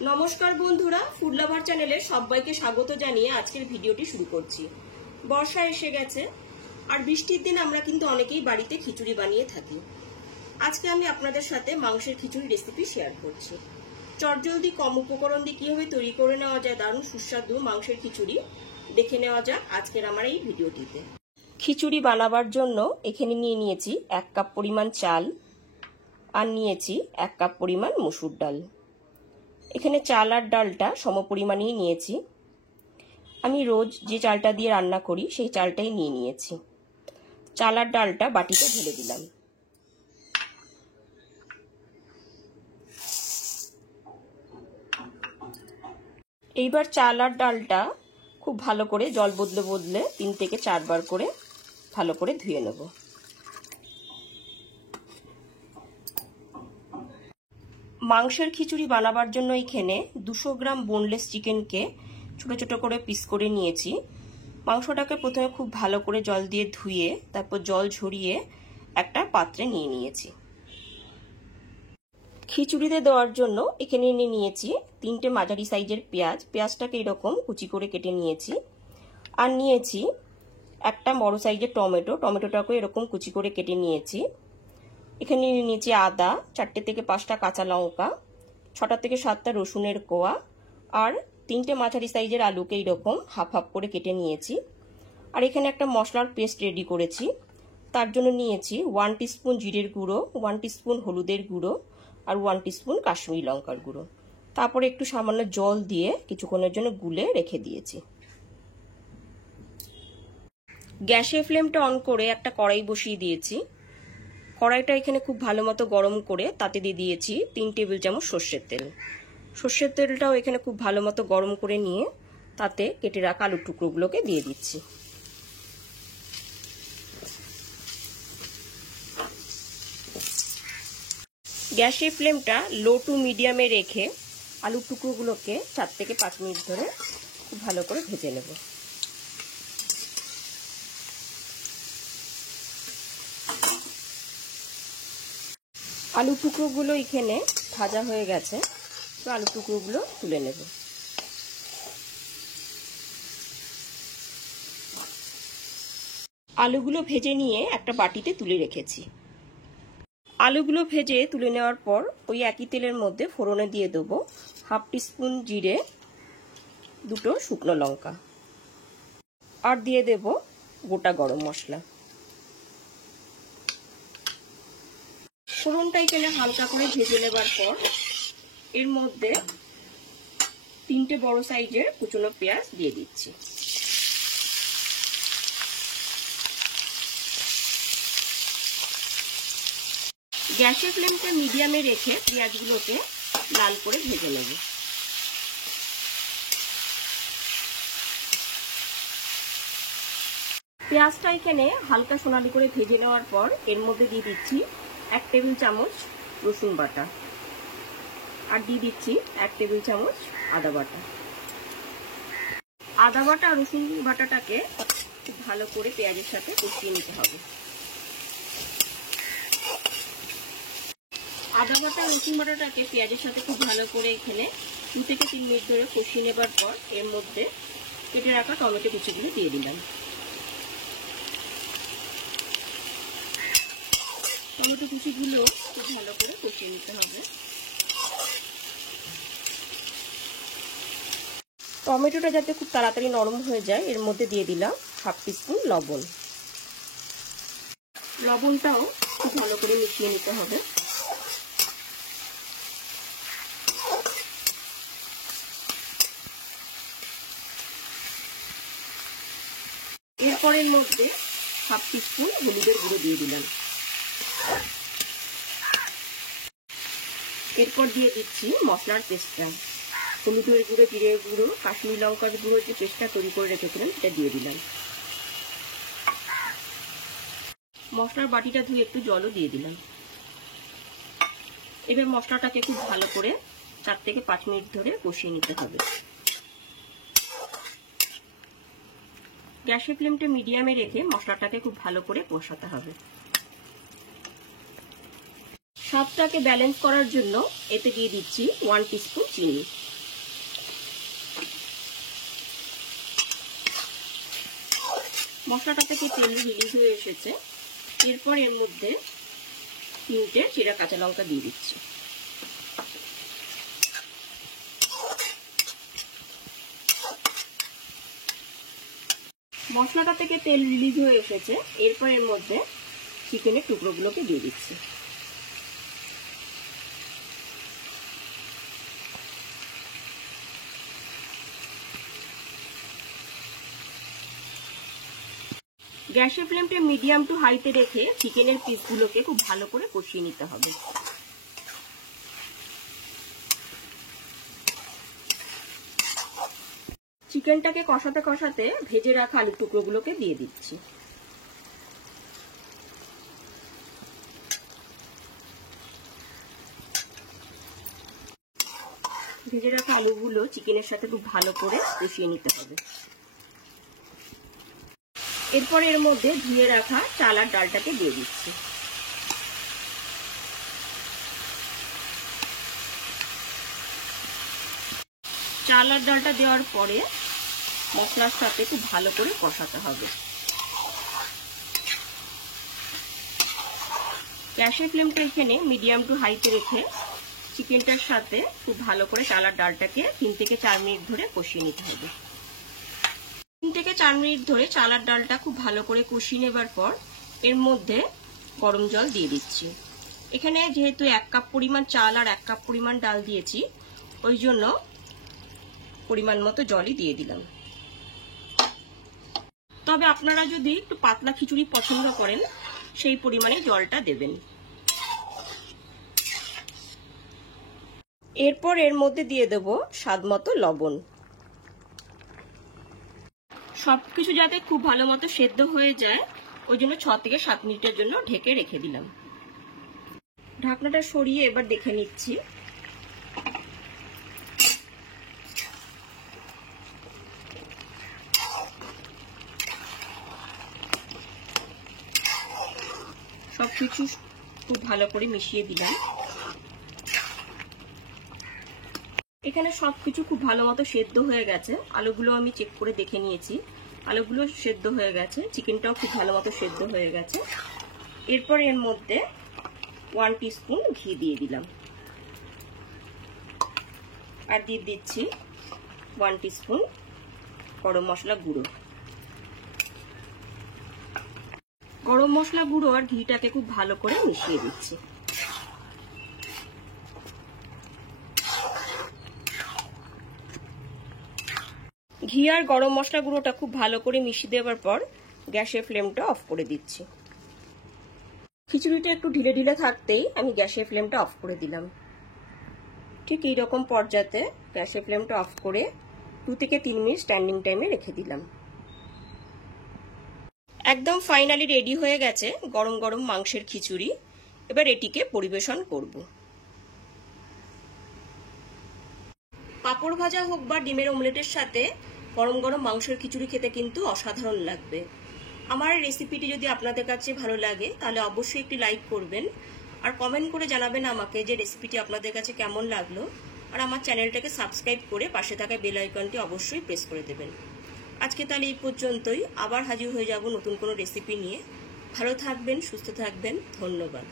নমস্কার বন্ধুরা, food lover চ্যানেলে সবাইকে স্বাগত জানিয়ে আজকের ভিডিওটি শুরু করছি। বর্ষা এসে গেছে আর বৃষ্টির দিন আমরা কিন্তু অনেকেই বাড়িতে খিচুড়ি বানিয়ে থাকি। আজকে আমি আপনাদের সাথে মাংসের খিচুড়ি রেসিপি শেয়ার করছি। চটজলদি কম উপকরণ দিয়ে কিভাবে তৈরি করে নেওয়া যায় দারুণ সুস্বাদু মাংসের খিচুড়ি দেখে নেওয়া যাক আজকের আমার এই ভিডিওটিতে। খিচুড়ি বানাবার জন্য এখানে নিয়ে নিয়েছি 1 কাপ পরিমাণ চাল আর নিয়েছি 1 কাপ পরিমাণ মসুর ডাল। এখানে চাল আর ডালটা সমপরিমাণেই নিয়েছি। আমি রোজ যে চালটা দিয়ে রান্না করি সেই চালটাই নিয়েছি। চাল আর ডালটা বাটিতে ঢেলে দিলাম। এইবার চাল আর ডালটা খুব ভালো করে জল বদলে 3 থেকে 4 বার করে ভালো করে ধুয়ে নেব। মাংসের খিচুড়ি বানাবার জন্য এখানে 200 গ্রাম বোনলেস চিকেনকে ছোট ছোট করে পিস করে নিয়েছি। মাংসটাকে প্রথমে খুব ভালো করে জল দিয়ে ধুয়ে তারপর জল ঝরিয়ে একটা পাত্রে নিয়ে নিয়েছি। খিচুড়িতে দেওয়ার জন্য এখানে নিয়েছি 3টে মাঝারি সাইজের পেঁয়াজ। পেঁয়াজটাকে এরকম কুচি করে কেটে নিয়েছি। আর নিয়েছি একটা বড় সাইজের টমেটোটাকে এরকম কুচি করে কেটে নিয়েছি। এখানে নিয়েছি আদা, 4টে থেকে 5টা কাঁচা লঙ্কা, 6টা থেকে 7টা রসুনের কোয়া আর 3টে মাঝারি সাইজের আলুকে এরকম হাফ হাফ করে কেটে নিয়েছি। আর এখানে একটা মশলার পেস্ট রেডি করেছি। তার জন্য নিয়েছি 1 টিস্পুন জিরের গুঁড়ো, 1 টিস্পুন হলুদের গুঁড়ো আর 1 টিস্পুন কাশ্মীরি লঙ্কার গুঁড়ো। তারপরে একটু সামান্য জল দিয়ে কিছুক্ষণের জন্য গুলে রেখে দিয়েছি। গ্যাসের ফ্লেমটা অন করে একটা কড়াই বসিয়ে দিয়েছি। কড়াইটা এখানে খুব ভালো মতো গরম করে তাতে দিয়ে দিয়েছি 3 টেবিল চামচ সর্ষের তেল। সর্ষের তেলটাও এখানে খুব ভালো মতো গরম করে নিয়ে তাতে কেটে রাখা আলুর টুকরোগুলোকে দিয়ে দিচ্ছি। গ্যাসের ফ্লেমটা লো টু মিডিয়ামে রেখে আলুর টুকরোগুলোকে 4 থেকে 5 মিনিট ধরে খুব ভালো করে ভেজে নেব। আলু টুকরোগুলো এখানে ভাজা হয়ে গেছে, তো আলু টুকরোগুলো তুলে নেব। আলুগুলো ভেজে নিয়ে একটা বাটিতে তুলে রেখেছি। আলুগুলো ভেজে তুলে নেওয়ার পর ওই একই তেলের মধ্যে ফোড়নে দিয়ে দেবো 1/2 টিস্পুন জিরে, 2টো শুকনো লঙ্কা আর দিয়ে দেব গোটা গরম মশলা। ফোড়নটা এখানে হালকা করে ভেজে নেবার পর এর মধ্যে 3টে বড় সাইজের কুচনো পেঁয়াজ দিয়ে দিচ্ছি। গ্যাসের ফ্লেমটা মিডিয়ামে রেখে পেঁয়াজগুলোকে লাল করে ভেজে নেব। পেঁয়াজটা এখানে হালকা সোনালি করে ভেজে নেওয়ার পর এর মধ্যে দিয়ে দিচ্ছি 1 টেবিল চামচ রসুন বাটা আর দিয়ে দিচ্ছি 1 টেবিল চামচ আদা বাটা। আদা বাটা আর রসুন বাটাটাকে খুব ভালো করে পেঁয়াজের সাথে কষিয়ে নিতে হবে। আদা বাটা রসুন বাটাটাকে পেঁয়াজের সাথে খুব ভালো করে এখানে 2 থেকে 3 মিনিট ধরে কষিয়ে নেবার পর এর মধ্যে কেটে রাখা টমেটো কুচিগুলো দিয়ে দিলাম। টমেটো কুচিগুলো খুব ভালো করে কষিয়ে নিতে হবে। টমেটোটা যাতে খুব তাড়াতাড়ি নরম হয়ে যায় এর মধ্যে দিয়ে দিলাম 1/2 টিস্পুন লবণ। লবণটাও খুব ভালো করে মিশিয়ে নিতে হবে। এরপর এর মধ্যে 1/2 টিস্পুন হলুদের গুঁড়ো দিয়ে দিলাম। এরপর দিয়ে দিচ্ছি মশলার পেস্টটা, হলুদের গুঁড়ো, জিরের গুঁড়ো, কাশ্মীরি লঙ্কার গুঁড়ো যে পেস্টটা তৈরি করে রেখেছিলাম সেটা দিয়ে দিলাম। মশলার বাটিটা ধুয়ে একটু জলও দিয়ে দিলাম। এবার মশলাটাকে খুব ভালো করে 4 থেকে 5 মিনিট ধরে কষিয়ে নিতে হবে। গ্যাসের ফ্লেমটা মিডিয়ামে রেখে মশলাটাকে খুব ভালো করে কষাতে হবে। স্বাদটাকে ব্যালেন্স করার জন্য এতে দিয়ে দিচ্ছি 1 টিস্পুন চিনি। মশলাটা থেকে তেল রিলিজ হয়ে এসেছে। এরপর এর মধ্যে 3টে চিরা কাঁচা লঙ্কা দিয়ে দিচ্ছি। মশলাটা থেকে তেল রিলিজ হয়ে এসেছে। এরপর এর মধ্যে চিকেনের টুকরোগুলোকে দিয়ে দিচ্ছি। গ্যাসের ফ্লেমটা মিডিয়াম টু হাইতে রেখে চিকেনের পিসগুলোকে খুব ভালো করে কষিয়ে নিতে হবে। চিকেনটাকে কষাতে কষাতে ভেজে রাখা আলুর টুকরোগুলোকে দিয়ে দিচ্ছি। ভেজে রাখা আলুগুলো চিকেনের সাথে খুব ভালো করে কষিয়ে নিতে হবে। এরপর এর মধ্যে ধুয়ে রাখা চাল আর ডালটাকে দিয়ে দিচ্ছি। চাল আর ডালটা দেওয়ার পরে মশলার সাথে খুব ভালো করে কষাতে হবে। গ্যাসের ফ্লেমটা এখানে মিডিয়াম টু হাইতে রেখে চিকেনটার সাথে খুব ভালো করে চাল আর ডালটাকে 3 থেকে 4 মিনিট ধরে কষিয়ে নিতে হবে। 3 থেকে 4 মিনিট ধরে চাল আর ডালটা খুব ভালো করে কষিয়ে নেবার পর এর মধ্যে গরম জল দিয়ে দিচ্ছি। এখানে যেহেতু 1 কাপ পরিমাণ চাল আর 1 কাপ পরিমাণ ডাল দিয়েছি, ওই জন্য পরিমাণ মতো জলই দিয়ে দিলাম। তবে আপনারা যদি একটু পাতলা খিচুড়ি পছন্দ করেন সেই পরিমাণে জলটা দেবেন। এরপর এর মধ্যে দিয়ে দেব স্বাদমতো লবণ। সবকিছু যাতে খুব ভালো মতো সেদ্ধ হয়ে যায় ওই জন্য 6 থেকে 7 মিনিটের জন্য ঢেকে রেখে দিলাম। ঢাকনাটা সরিয়ে এবার দেখে নিচ্ছি। সবকিছু খুব ভালো করে মিশিয়ে দিলাম। এখানে সবকিছু খুব ভালো মতো সেদ্ধ হয়ে গেছে। আলুগুলো আমি চেক করে দেখে নিয়েছি, আলুগুলো সেদ্ধ হয়ে গেছে, চিকেনটাও খুব ভালো মতো সেদ্ধ হয়ে গেছে। এরপর এর মধ্যে 1 টিস্পুন ঘি দিয়ে দিলাম আর দিয়ে দিচ্ছি 1 টিস্পুন গরম মশলা গুঁড়ো। গরম মশলা গুঁড়ো আর ঘিটাকে খুব ভালো করে মিশিয়ে দিচ্ছি। ঘি আর গরম মশলা গুঁড়োটা খুব ভালো করে মিশিয়ে দেওয়ার পর গ্যাসের ফ্লেমটা অফ করে দিচ্ছি। খিচুড়িটা একটু ঢিলে ঢিলে থাকতেই আমি গ্যাসের ফ্লেমটা অফ করে দিলাম। ঠিক এইরকম পর্যায়ে গ্যাসের ফ্লেমটা অফ করে 2 থেকে 3 মিনিট স্ট্যান্ডিং টাইমে রেখে দিলাম। একদম ফাইনালি রেডি হয়ে গেছে গরম গরম মাংসের খিচুড়ি। এবার এটিকে পরিবেশন করব। পাঁপড় ভাজা হোক বা ডিমের অমলেটের সাথে গরম গরম মাংসের খিচুড়ি খেতে কিন্তু অসাধারণ লাগবে। আমার রেসিপিটি যদি আপনাদের কাছে ভালো লাগে তাহলে অবশ্যই একটি লাইক করবেন আর কমেন্ট করে জানাবেন আমাকে যে রেসিপিটি আপনাদের কাছে কেমন লাগলো। আর আমার চ্যানেলটাকে সাবস্ক্রাইব করে পাশে থাকা বেল আইকনটি অবশ্যই প্রেস করে দেবেন। আজকে তাহলে এই পর্যন্তই। আবার হাজির হয়ে যাব নতুন কোনো রেসিপি নিয়ে। ভালো থাকবেন, সুস্থ থাকবেন। ধন্যবাদ।